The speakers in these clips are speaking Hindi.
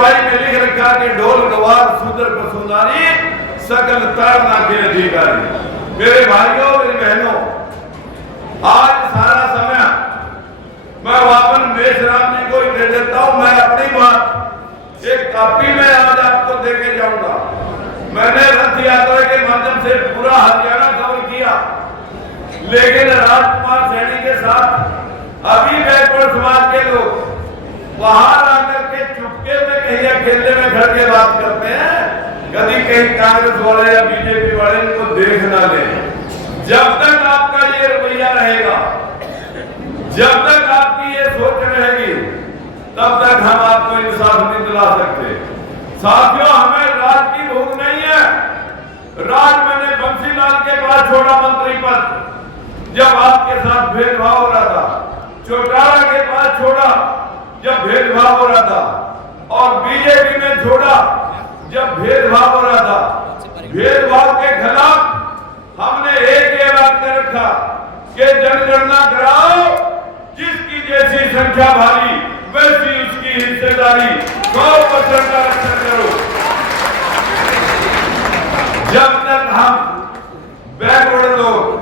चौपाई में लिख रखा कि ढोल गवार सुंदर पसुंदारी सकल तरना के अधिकारी। मेरे भाइयों मेरी बहनों, आज सारा समय मैं वापन मेषराम जी को ही दे देता हूं। मैं अपनी बात एक कॉपी में आज आपको देके जाऊंगा। मैंने रथ यात्रा के माध्यम से पूरा हरियाणा कवर किया, लेकिन राजकुमार सैनी के साथ अभी बैकवर्ड समाज के लोग बाहर आकर के चुपके में कहीं अकेले में घर के बात करते हैं। कभी कहीं कांग्रेस वाले या बीजेपी वाले इनको देख ना ले। जब तक आपका ये रवैया रहेगा, जब तक आपकी ये सोच रहेगी, तब तक हम आपको इंसाफ नहीं दिला सकते। साथियों, हमें राज की भूख नहीं है। राज मैंने बंसीलाल के पास छोड़ा मंत्री पद जब आपके साथ भेदभाव हो रहा था, चौटाला के पास छोड़ा जब भेदभाव हो रहा था, और बीजेपी में छोड़ा जब भेदभाव हो रहा था। भेदभाव के खिलाफ हमने एक ऐलान कर रखा कि जनगणना कराओ, जिसकी जैसी संख्या भारी वैसी उसकी हिस्सेदारी, 100% का रक्षण करो। जब तक हम बैकवर्ड लोग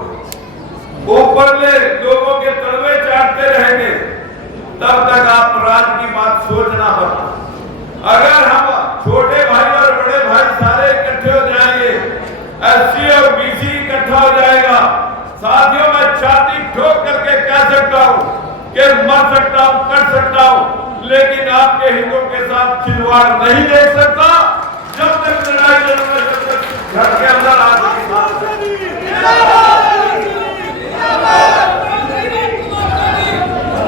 ऊपरले लोगों के तलवे चाटते रहेंगे, तब तक आप राज की बात सोचना मत। अगर हम छोटे भाई और बड़े भाई सारे इकट्ठे हो जाएंगे, एससी और बीसी इकट्ठा हो जाएगा, साथियों मैं छाती ठोक करके कह सकता हूं कि मर सकता हूं, कर सकता हूं, लेकिन आपके हितों के साथ खिलवाड़ नहीं देख सकता। जब तक लड़ाई जरूर, जब तक घर के अंदर आ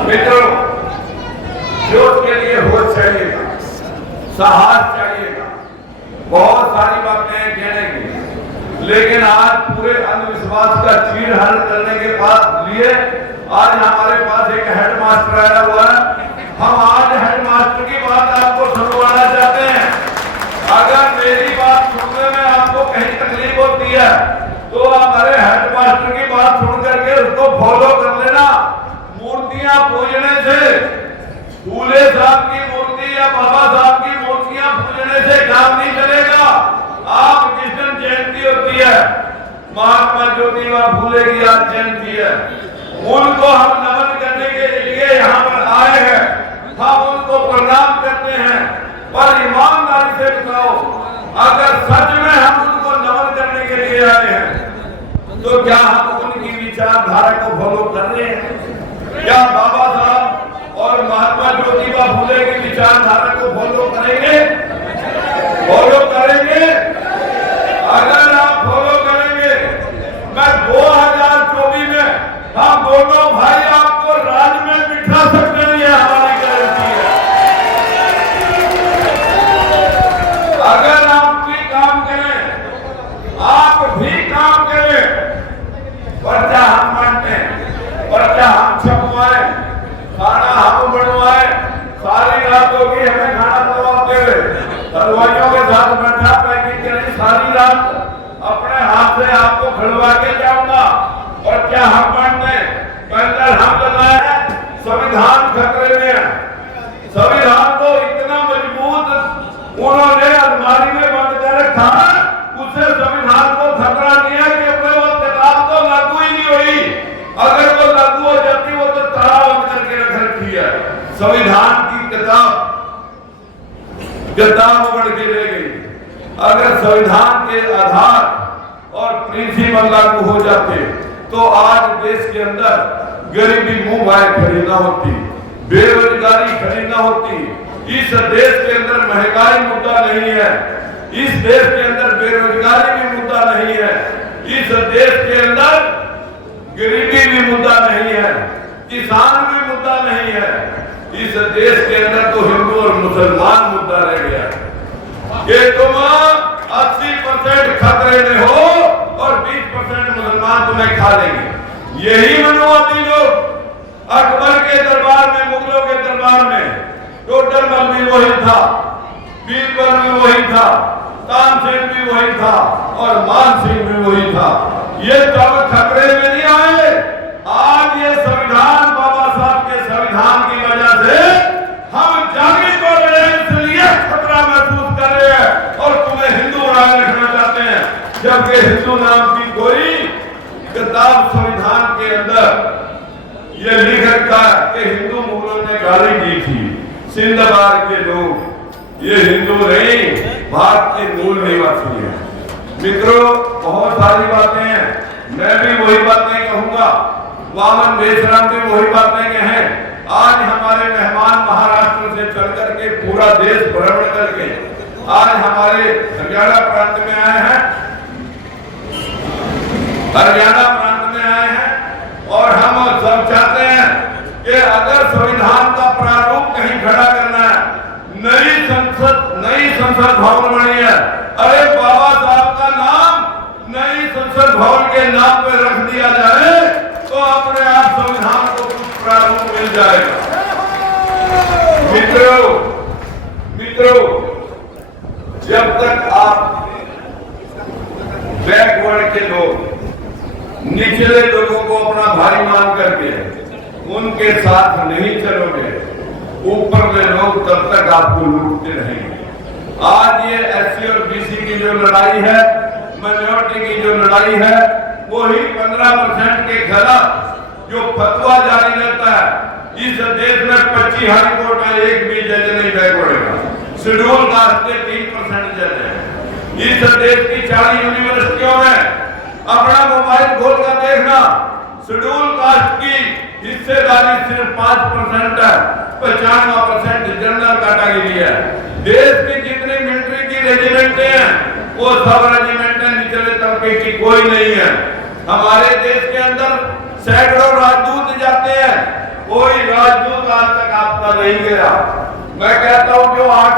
मित्रों, जोश के लिए होश चाहिएगा, साहस चाहिएगा, बहुत सारी बातें कहने की, लेकिन आज पूरे अंधविश्वास का चीर हल करने के बाद लिए आज हमारे पास एक हेडमास्टर आया हुआ है। हम आज हेडमास्टर की बात आपको सुनवाना चाहते हैं। अगर मेरी बात सुनने में आपको कहीं तकलीफ होती है तो हमारे हेडमास्टर की बात सुन करके उसको फॉलो कर लेना। मूर्तियां पूजने से, फूले साहब की मूर्ति या बाबा साहब की मूर्तियां पूजने से काम नहीं चलेगा। आप जिस दिन जयंती होती है, महात्मा ज्योतिबा फूले की आज जयंती है, उनको हम नमन करने के लिए यहाँ पर आए हैं। हम उनको प्रणाम करते हैं, पर ईमानदारी से बताओ, अगर सच में हम उनको नमन करने के लिए आए हैं तो क्या हम उनकी विचारधारा को फॉलो कर रहे हैं? क्या बाबा साहब और महात्मा ज्योतिबा फूले की विचारधारा को फॉलो करेंगे? फॉलो करेंगे? अगर आप फॉलो करेंगे, मैं 2024 में हम दोनों भाई आपको राज में बिठा सकते हैं, यह हमारी गारंटी है। अगर आप भी काम करें, आप भी काम करें, पर्चा हम बांटे, पर्चा हम छपवाए, खाना हम बनवाए, सारी रात होगी हमें खाना बनवाते हुए, हलवाइयों के साथ बैठा पैकिंग करें, सारी रात अपने हाथ से आपको खिलवा के जाऊंगा। और क्या हम बांटने, बैनर हम लगाए, संविधान खतरे में है। संविधान तो इतना मजबूत उन्होंने अलमारी में बंद कर रखा, उसे संविधान को खतरा नहीं है कि वो किताब तो लागू ही नहीं हुई। अगर वो लागू हो जाती वो तो ताला बंद करके रख रखी है। संविधान की किताब बढ़ के रह गई। अगर संविधान के आधार और प्रिंसिपल लागू हो जाते तो आज देश के अंदर गरीबी मुंह भाई खड़ी ना होती, बेरोजगारी खड़ी ना होती, इस देश के अंदर महंगाई मुद्दा नहीं है, इस देश के अंदर बेरोजगारी भी मुद्दा नहीं है, इस देश के अंदर गरीबी भी मुद्दा नहीं है, किसान भी मुद्दा नहीं है, इस देश के अंदर तो हिंदू और मुसलमान मुद्दा रह गया है कि तुम 80% खतरे में हो और 20% मुसलमान तुम्हें खा लेंगे। यही मनोवादी लोग अकबर के दरबार में, मुगलों के दरबार में, टोटल मल भी वही था, बीरबल भी वही था, तानसेन भी वही था और मान सिंह भी वही था। ये तब खतरे में नहीं आए। आज ये संविधान, बाबा साहब के संविधान की वजह से हम जागृत हो रहे हैं, इसलिए खतरे सिंधबाद के लोग, ये हिंदू नहीं, भारत के मूल निवासी हैं। मित्रों, बहुत सारी बातें हैं, मैं भी वही बातें कहूंगा, वामन बेसराम भी वही बातें कहें। आज हमारे मेहमान महाराष्ट्र से चल करके पूरा देश भ्रमण करके आज हमारे हरियाणा प्रांत में आए हैं, हरियाणा प्रांत में आए हैं, और हम सब चाहते हैं कि अगर संविधान का प्रारूप कहीं खड़ा करना है, नई संसद भवन बनी है, अरे बाबा साहब का नाम नई संसद भवन के नाम पे रख दिया जाए तो अपने आप संविधान को कुछ प्रारूप मिल जाएगा। मित्रों, जब तक आप बैकवर्ड के लोग, निचले लोगों को अपना भाई मान करके उनके साथ नहीं चलोगे, ऊपर में लोग तब तक आपको लूटते रहेंगे। आज ये एससी और बीसी की जो लड़ाई है, माइनॉरिटी की जो लड़ाई है, वही 15% के खिलाफ जो फतवा जारी रहता है। इस देश में 25 हाई कोर्ट है, एक भी जज नहीं बैकवर्ड का। शेड्यूल कास्ट के 3% जज है। इस देश की 40 यूनिवर्सिटियों में अपना मोबाइल खोल कर देखना, शेड्यूल कास्ट की हिस्सेदारी सिर्फ 5% है, 95% जनरल कैटेगरी है। देश की जितनी मिलिट्री की रेजिमेंटें हैं, वो सब रेजिमेंटें निचले तबके की कोई नहीं है। हमारे देश के अंदर सैकड़ों राजदूत जाते हैं, कोई राजदूत आज तक आपका नहीं गया। मैं कहता हूं जो आज